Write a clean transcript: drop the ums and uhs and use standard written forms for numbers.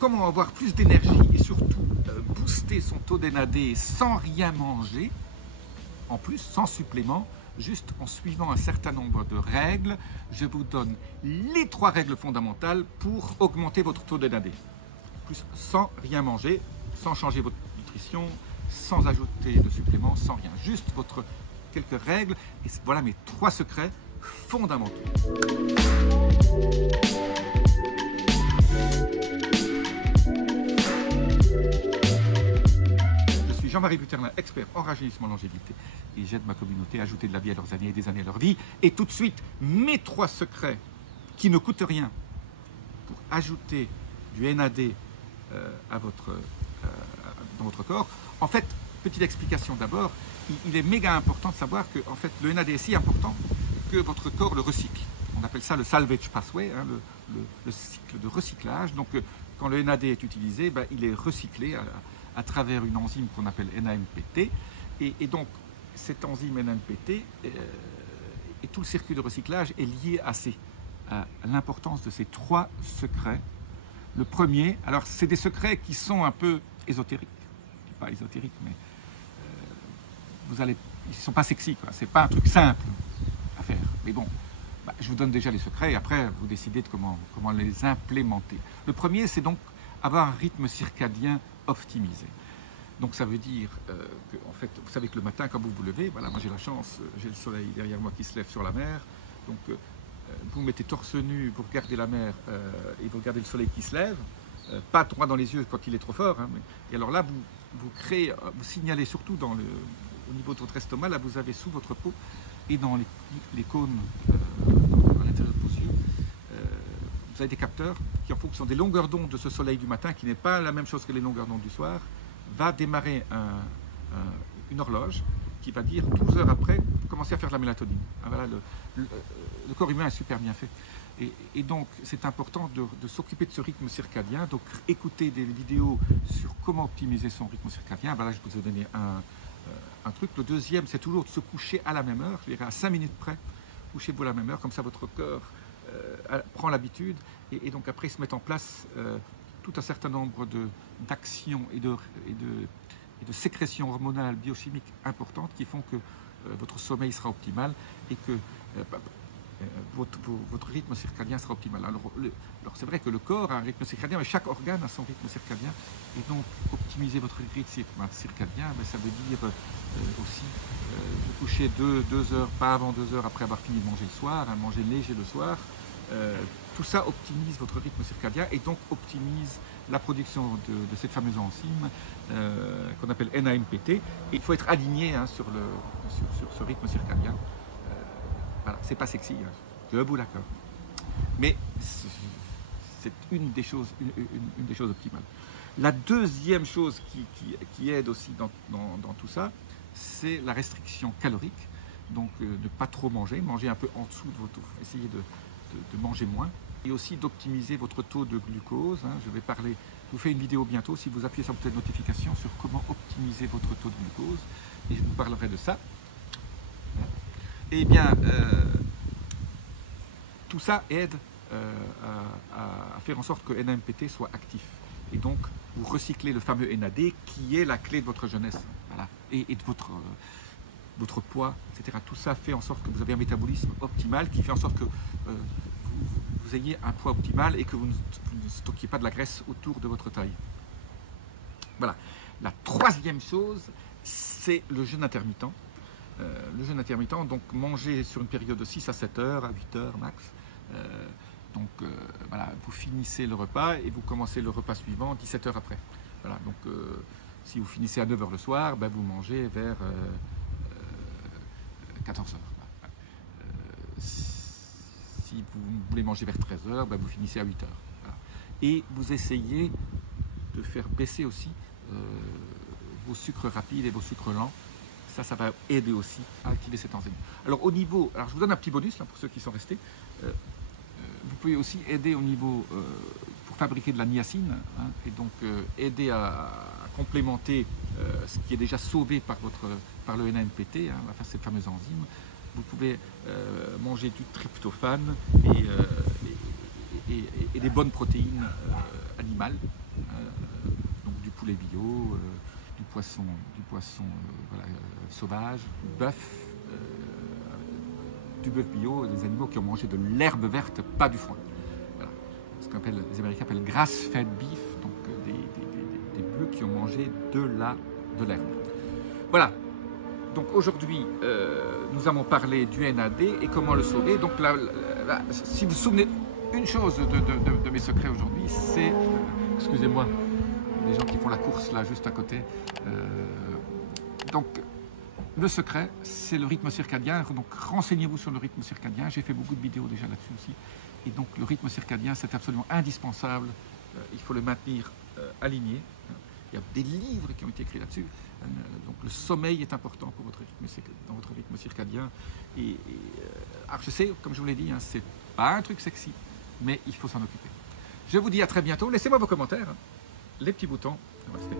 comment avoir plus d'énergie et surtout booster son taux NAD sans rien manger, en plus, sans supplément, juste en suivant un certain nombre de règles. Je vous donne les 3 règles fondamentales pour augmenter votre taux NAD. Plus sans rien manger, sans changer votre nutrition, sans ajouter de suppléments, sans rien. Juste quelques règles. Et voilà mes 3 secrets fondamentaux. Jean-Marie Buterlin, expert en rajeunissement longévité, et j'aide ma communauté à ajouter de la vie à leurs années et des années à leur vie. Et tout de suite, mes 3 secrets qui ne coûtent rien pour ajouter du NAD dans votre corps. En fait, petite explication d'abord, il est méga important de savoir que en fait, le NAD est si important que votre corps le recycle. On appelle ça le salvage pathway, hein, le cycle de recyclage. Donc, quand le NAD est utilisé, ben, il est recyclé à travers une enzyme qu'on appelle NAMPT. Et donc, cette enzyme NAMPT et tout le circuit de recyclage est lié à l'importance de ces 3 secrets. Le premier, alors c'est des secrets qui sont un peu ésotériques. Pas ésotériques, mais ils ne sont pas sexy, quoi. C'est pas un truc simple à faire. Mais bon, je vous donne déjà les secrets et après, vous décidez de comment les implémenter. Le premier, c'est donc avoir un rythme circadien optimisé. Donc ça veut dire que, en fait, vous savez que le matin, quand vous vous levez, voilà, moi j'ai la chance, j'ai le soleil derrière moi qui se lève sur la mer, donc vous mettez torse nu, vous regardez la mer et vous regardez le soleil qui se lève, pas droit dans les yeux quand il est trop fort, hein, et alors là vous signalez surtout au niveau de votre estomac, là vous avez sous votre peau et dans les cônes à l'intérieur de vos yeux, vous avez des capteurs qui, en fonction des longueurs d'onde de ce soleil du matin, qui n'est pas la même chose que les longueurs d'onde du soir, va démarrer une horloge qui va dire 12 heures après, commencer à faire de la mélatonine. Ah, voilà, le corps humain est super bien fait. Et donc, c'est important de s'occuper de ce rythme circadien, donc écouter des vidéos sur comment optimiser son rythme circadien. Voilà, je vous ai donné un truc. Le deuxième, c'est toujours de se coucher à la même heure, je dirais à 5 minutes près. Couchez-vous à la même heure, comme ça votre corps prend l'habitude et donc après se met en place tout un certain nombre d'actions et de sécrétions hormonales biochimiques importantes qui font que votre sommeil sera optimal et que votre rythme circadien sera optimal. Alors c'est vrai que le corps a un rythme circadien, mais chaque organe a son rythme circadien. Et donc optimiser votre rythme circadien, ça veut dire aussi vous coucher 2 heures, pas avant 2 heures après avoir fini de manger le soir, hein, manger léger le soir. Tout ça optimise votre rythme circadien et donc optimise la production de cette fameuse enzyme qu'on appelle NAMPT. Et il faut être aligné hein, sur ce rythme circadien. Voilà, c'est pas sexy, hein, je vous l'accorde. Mais c'est une des choses optimales. La deuxième chose qui aide aussi dans tout ça, c'est la restriction calorique. Donc ne pas trop manger un peu en dessous de votre... Essayez de manger moins. Et aussi d'optimiser votre taux de glucose. Hein. Je vous fais une vidéo bientôt, si vous appuyez sur la petite notification, sur comment optimiser votre taux de glucose. Et je vous parlerai de ça. Eh bien, tout ça aide à faire en sorte que NAMPT soit actif. Et donc, vous recyclez le fameux NAD qui est la clé de votre jeunesse. Voilà. Et de votre poids, etc. Tout ça fait en sorte que vous avez un métabolisme optimal qui fait en sorte que vous ayez un poids optimal et que vous ne stockiez pas de la graisse autour de votre taille. Voilà. La troisième chose, c'est le jeûne intermittent. Le jeûne intermittent, donc manger sur une période de 6 à 7 heures, à 8 heures max. Voilà, vous finissez le repas et vous commencez le repas suivant 17 heures après. Voilà, donc si vous finissez à 9 heures le soir, ben, vous mangez vers 14 heures. Si vous voulez manger vers 13 heures, ben, vous finissez à 8 heures. Voilà. Et vous essayez de faire baisser aussi vos sucres rapides et vos sucres lents. Ça va aider aussi à activer cette enzyme. Alors je vous donne un petit bonus là, pour ceux qui sont restés. Vous pouvez aussi aider au niveau pour fabriquer de la niacine, hein, et donc aider à complémenter ce qui est déjà sauvé par le NAMPT, hein, enfin, cette fameuse enzyme. Vous pouvez manger du tryptophane et des bonnes protéines animales. poulet bio, du poisson voilà, sauvage, bœuf, du bœuf bio, des animaux qui ont mangé de l'herbe verte, pas du foin. Voilà. Ce que les Américains appellent grass-fed beef, donc des bœufs qui ont mangé de l'herbe. Voilà. Donc aujourd'hui, nous avons parlé du NAD et comment le sauver. Donc là, si vous vous souvenez, une chose de mes secrets aujourd'hui, c'est, excusez-moi, les gens qui font la course là juste à côté. Donc le secret, c'est le rythme circadien. Donc renseignez-vous sur le rythme circadien. J'ai fait beaucoup de vidéos déjà là-dessus aussi. Et donc le rythme circadien, c'est absolument indispensable. Il faut le maintenir aligné. Il y a des livres qui ont été écrits là-dessus. Donc le sommeil est important pour dans votre rythme circadien. Alors je sais, comme je vous l'ai dit, hein, c'est pas un truc sexy, mais il faut s'en occuper. Je vous dis à très bientôt. Laissez-moi vos commentaires, hein, les petits boutons. Namaste.